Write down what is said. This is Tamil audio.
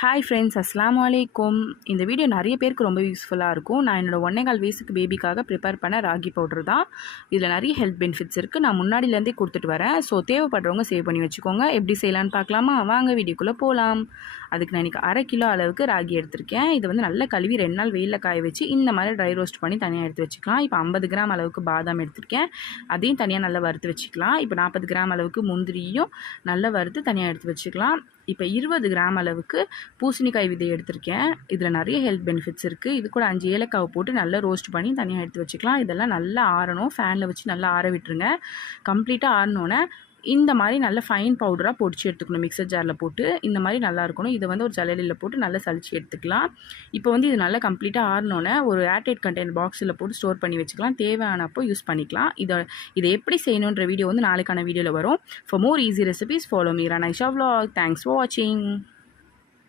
ஹாய் ஃப்ரெண்ட்ஸ், அஸ்ஸலாமு அலைக்கும். இந்த வீடியோ நிறைய பேருக்கு ரொம்ப யூஸ்ஃபுல்லாக இருக்கும். நான் என்னோடய 1.25 வயசுக்கு பேபிக்காக ப்ரிப்பேர் பண்ண ராகி பவுடர் தான். இதில் நிறைய ஹெல்த் பெனிஃபிட்ஸ் இருக்குது. நான் முன்னாடிலேருந்தே கொடுத்துட்டு வரேன். ஸோ தேவைப்படுறவங்க சேவ் பண்ணி வச்சுக்கோங்க. எப்படி செய்யலான்னு பார்க்கலாமா? வாங்க வீடியோக்குள்ளே போகலாம். அதுக்கு நான் இன்றைக்கி 1/2 கிலோ அளவுக்கு ராகி எடுத்திருக்கேன். இது வந்து நல்லா கழுவி 2 நாள் வெயிலில் காய வச்சு இந்த மாதிரி ட்ரை ரோஸ்ட் பண்ணி தனியாக எடுத்து வச்சுக்கலாம். இப்போ 50 கிராம் அளவுக்கு பாதாம் எடுத்திருக்கேன். அதையும் தனியாக நல்லா வறுத்து வச்சுக்கலாம். இப்போ 40 கிராம் அளவுக்கு முந்திரியும் நல்லா வறுத்து தனியாக எடுத்து வச்சுக்கலாம். இப்போ 20 கிராம் அளவுக்கு பூசணிக்காய் விதை எடுத்திருக்கேன். இதில் நிறைய ஹெல்த் பெனிஃபிட்ஸ் இருக்குது. இது கூட 5 ஏலக்காவை போட்டு நல்லா ரோஸ்ட் பண்ணி தனியாக எடுத்து வச்சுக்கலாம். இதெல்லாம் நல்லா ஆறணும். ஃபேனில் வச்சு நல்லா ஆற விட்டுருங்க. கம்ப்ளீட்டாக ஆறினோன்னே இந்த மாதிரி நல்ல ஃபைன் பவுடராக பொடிச்சு எடுத்துக்கணும். மிக்சர் ஜாரில் போட்டு இந்த மாதிரி நல்லா இருக்கணும். இதை வந்து ஒரு ஜல்லலியில் போட்டு நல்லா சலிச்சு எடுத்துக்கலாம். இப்போ வந்து இது நல்லா கம்ப்ளீட்டாக ஆறினோன்னே ஒரு ஏர்டைட் கண்டெய்னர் பாக்ஸில் போட்டு ஸ்டோர் பண்ணி வச்சுக்கலாம். தேவையானப்போ யூஸ் பண்ணிக்கலாம். இதை எப்படி செய்யணுன்ற வீடியோ வந்து நாளைக்கான வீடியோவில் வரும். For more easy recipes follow me ரானைஷா vlog. தேங்க்ஸ் ஃபார் வாட்சிங்.